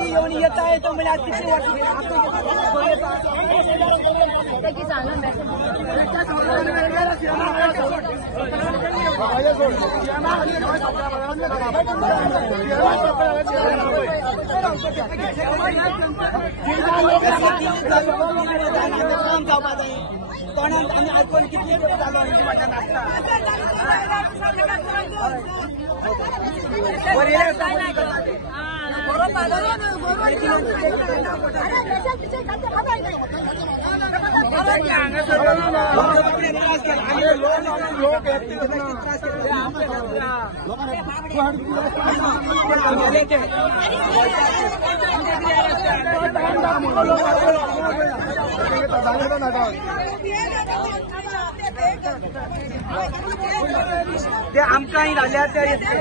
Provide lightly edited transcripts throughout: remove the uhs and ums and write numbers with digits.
येऊन येत आहे तो मला किती वाटते कोणात आणि अल्कोहोल किती चालू आहे माझ्या नाश्ता ते आमकाही झाल्या त्या येते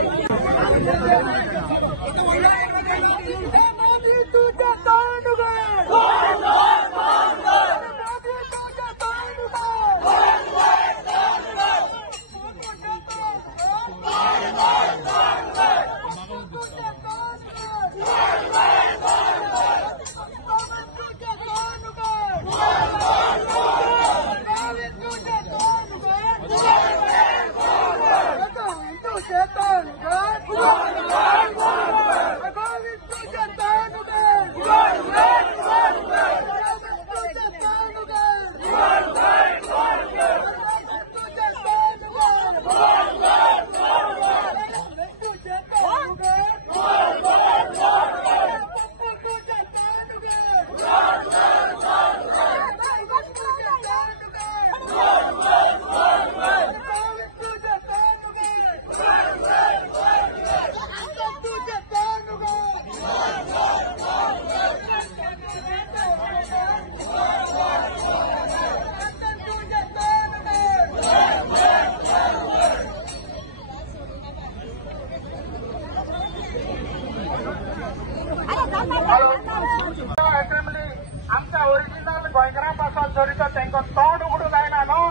आमच्या ओरिजिनल गोंयकारांपासून जोडीतो तांकां तोंड उगडूं जायना न्हू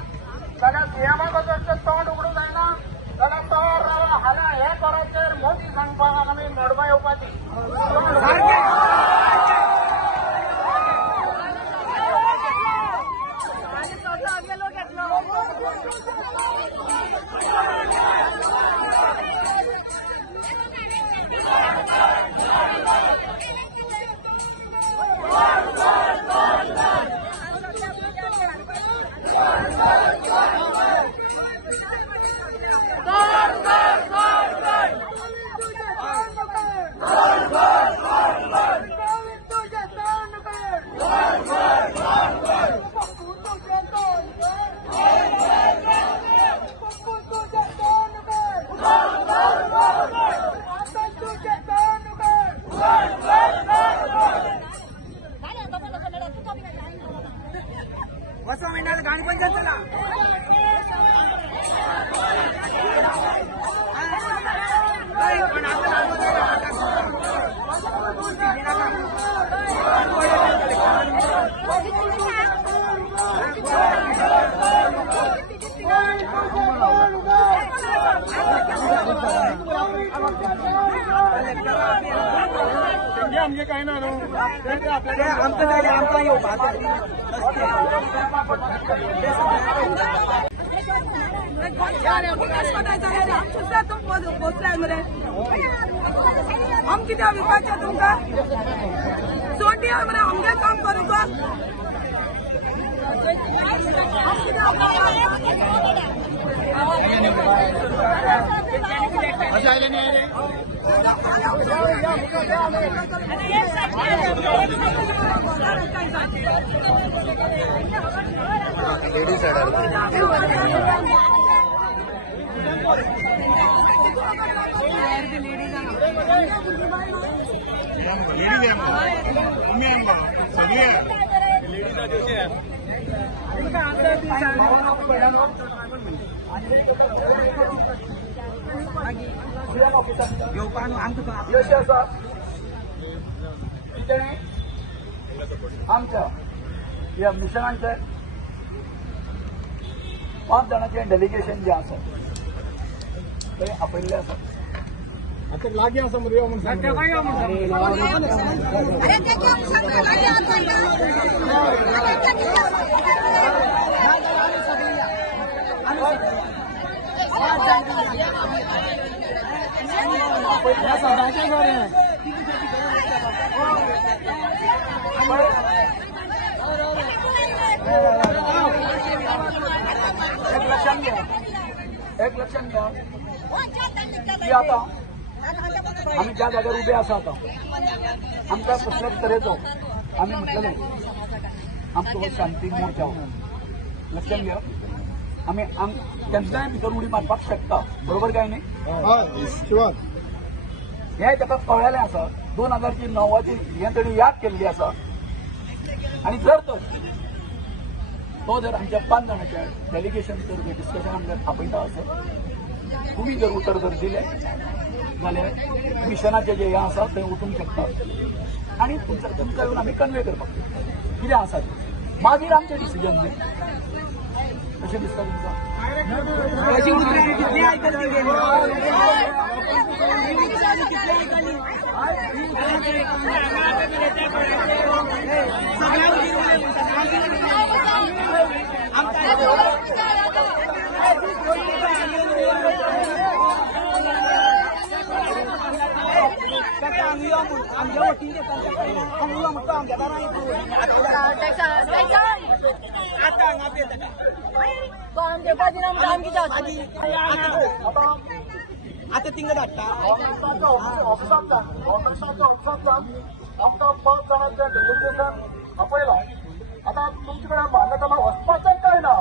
जाल्यार सीएमाक जर तोंड उगडूं जायना जाल्यार तो हाल्या हे करचेर मोदी सांगपाक आमी मोडबा येवपाची वसो मिळणार गणपती चला आमचे काही ना आपल्याला आमचा येऊ हम किती विकास तुमका सोडी आमगे काम करू का लेडीज लेडीज आहे तुम्ही आणला सगळे लेडीजला जोशी आहे आमच्या या मिशनांचे 5 जणांचे डेलिगेशन जे असत ते आपले असत आता लागे असं म्हणून एक लक्षात घ्या की आता आम्ही ज्या जागेवर उभे असा आता आमच्या कसल्याच तऱ्हेचो आम्ही म्हटलं नाही आमचं शांती मोर्चा लक्षात घ्या आम्ही त्यांच्याही भितर उडी मारपाक शकता बरोबर काय नाही हे ताका कळलेलें आसा 2009ची हे ताणी याद केल्ली आसा आणि जर तो जर आमच्या 5 जणांच्या डेलिगेशन जर डिस्कशन आमकां आपयता आसत तुम्ही जर उतर जर दिले जाल्यार मिशनाचे जे हे आसा ते वचूंक शकता आणि तुमकां येवन आमी कन्वे करपाक कितें आसा मागीर आमचें डिसिजन न्ही कशें दिसता आता तिंग धाडटा ऑफिसांतल्यान आमकां 5 जणांचें डेलिगेशन आपयलां आता तुमचे कडेन बांदकामां वचपाचें काय ना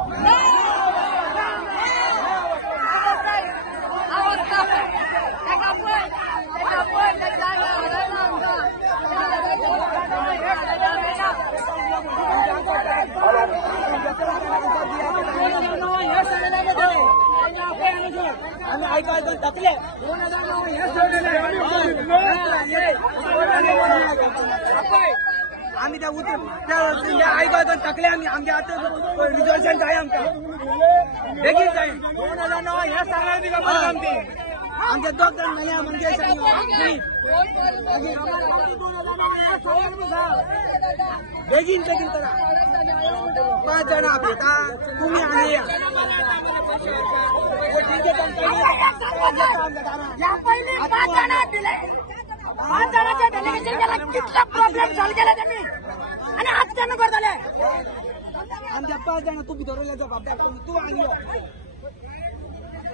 आम्ही आयकायला टाकले आम्ही त्या त्या आयकायला टाकले आम्ही आमच्या आता रिझर्वेशन जाय आमकां बेगीन जाय 2009 हे सांगायला आमचे आमचे 2 जण नाही म्हणजे बेगीन बेगीन करा 5 जण आपयता तुम्ही आनी या पहिले 5 जण दिले 5 जणांच्या डेलिगेशन केला कितला प्रॉब्लेम सॉल्व केला त्यांनी आणि आज त्यांना करतले आमच्या 5 जण तू भितरले जबाबदार तू आणलो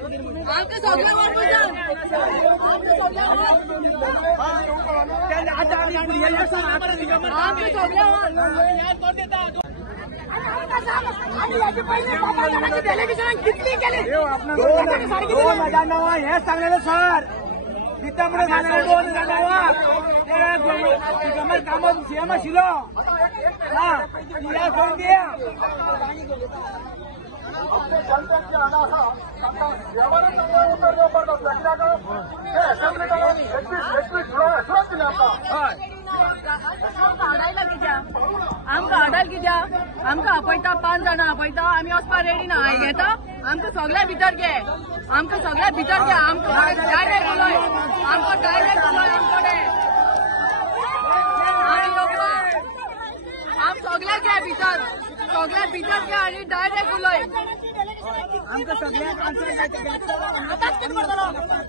आमचे सगळे वापरून आता आम्ही डेलिगेशन कितली केली 2009 हे सांगलेलं सर तिथं सांगलेलं 2009 कामात सीएम आशिल्लो हा कोण दिया जनतेची हांगा आसा तांकां व्यवहारान तांकां उतर दिवपाक आसता कित्याक ते असेंब्लीकारान 21 जुलय एसोच दिले आमकां हाडायला कित्याक आमकां आपयता 5 जाणां आपयता आमी वचपाक रेडी ना हांव घेता आमकां सगळ्या भितर घे आमकां सगळ्या भितर घे आमकां डायरेक्ट उलय आमकां डायरेक्ट उलय आमकडे आम सगळ्या घे भितर घे आनी डायरेक्ट उलय आमकां सगळ्यांक आन्सर जाय आतांच कितें करतलो आमकां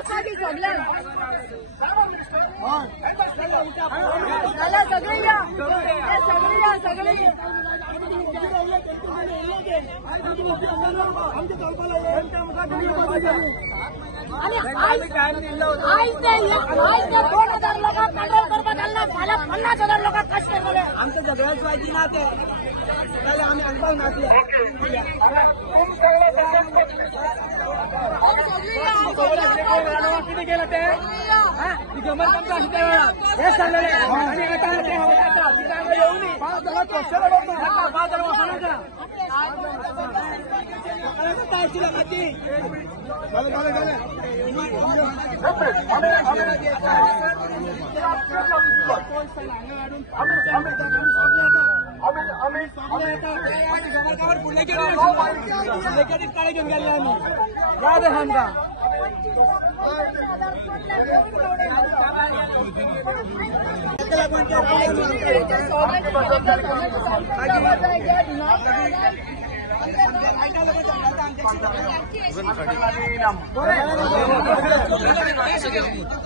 वचपाकी सगळ्यांक सगळी या सगळी आणि आज ते 2000 लोकांक कंट्रोल करपाक लागला. फाल्यां 50,000 लोकांक कष्ट केले. आमचं सगळ्याच वायची ना ते जाल्यार आमी अणभव नासले. कितें केलं ते गमत आमकां अशें त्या वेळार हेच सांगलेले आनी आतां ते येवनी 5,000 वर्सां लढवता 5,000 वर्सां नका काय आशिल्लें माती काय घेऊन गेले आम्ही याद आहे आमकां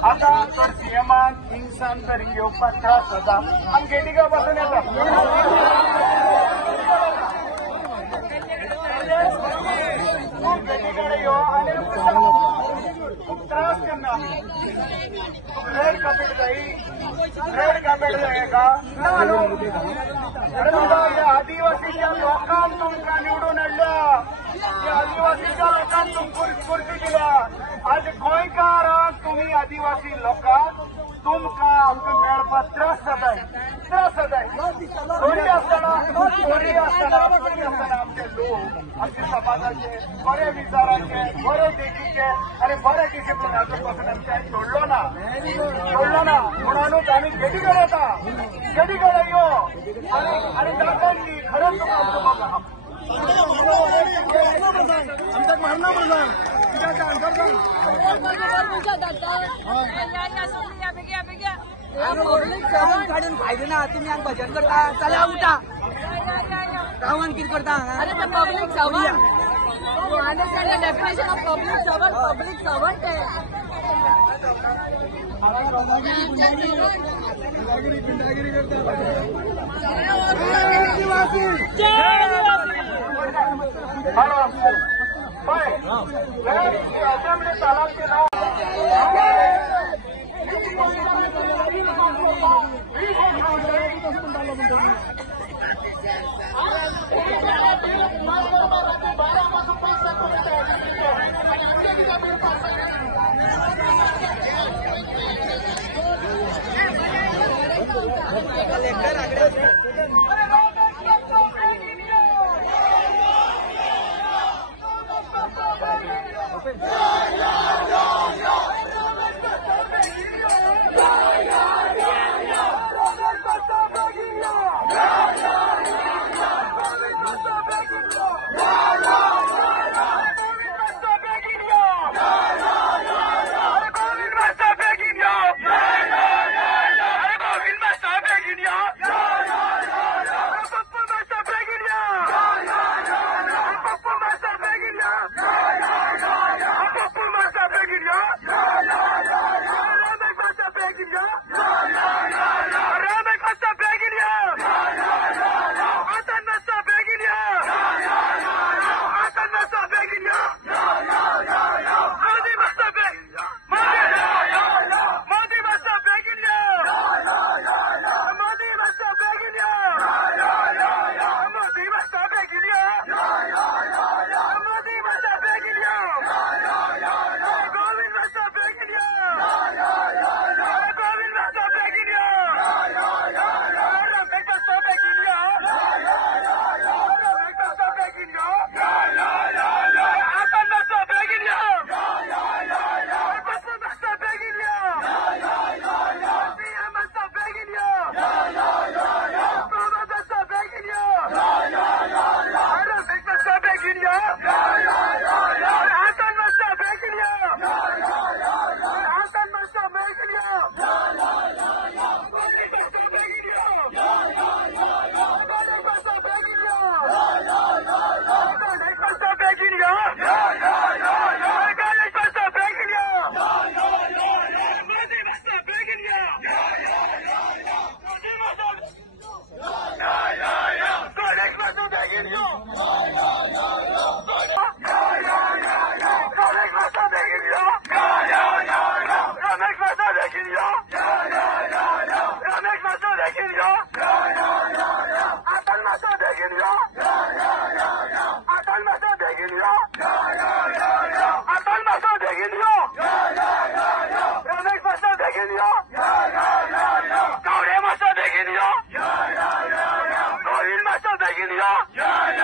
आता तर सीएमान हिंसान तरी घेवपाक त्रास जाता आनी गेटिका पासून येता गेटीकडे यो आनी खूप त्रास करना रेड कार्पेट जाय का अरे बाबा या आदिवासीच्या लोकांक तुमकां निवडून हाडल्या या आदिवासीच्या लोकांक तुमकां खुर्ची दिल्या आज गोंयकारांक तुमी आदिवासी लोकांक तुमकां आमकां मेळपाक त्रास जाताय थोडी आसतना आमचे लोक आमच्या समाजाचे बरे विचाराचे बरे देखीचे आणि बरे डिसिप्लिनाचे पासून आमच्या सोडलो ना म्हणूनच आम्ही गेटीकडे येता गेटीकडे यो आणि दादांनी खरंच तुमकां आमच्याक मारना म्हणून काढून फायदो ना तुम्ही आमकां भजन करता चला उठा गांवान कितें करता अरे ते public servant understand the definition of public servant assembly तालाबचे नाव या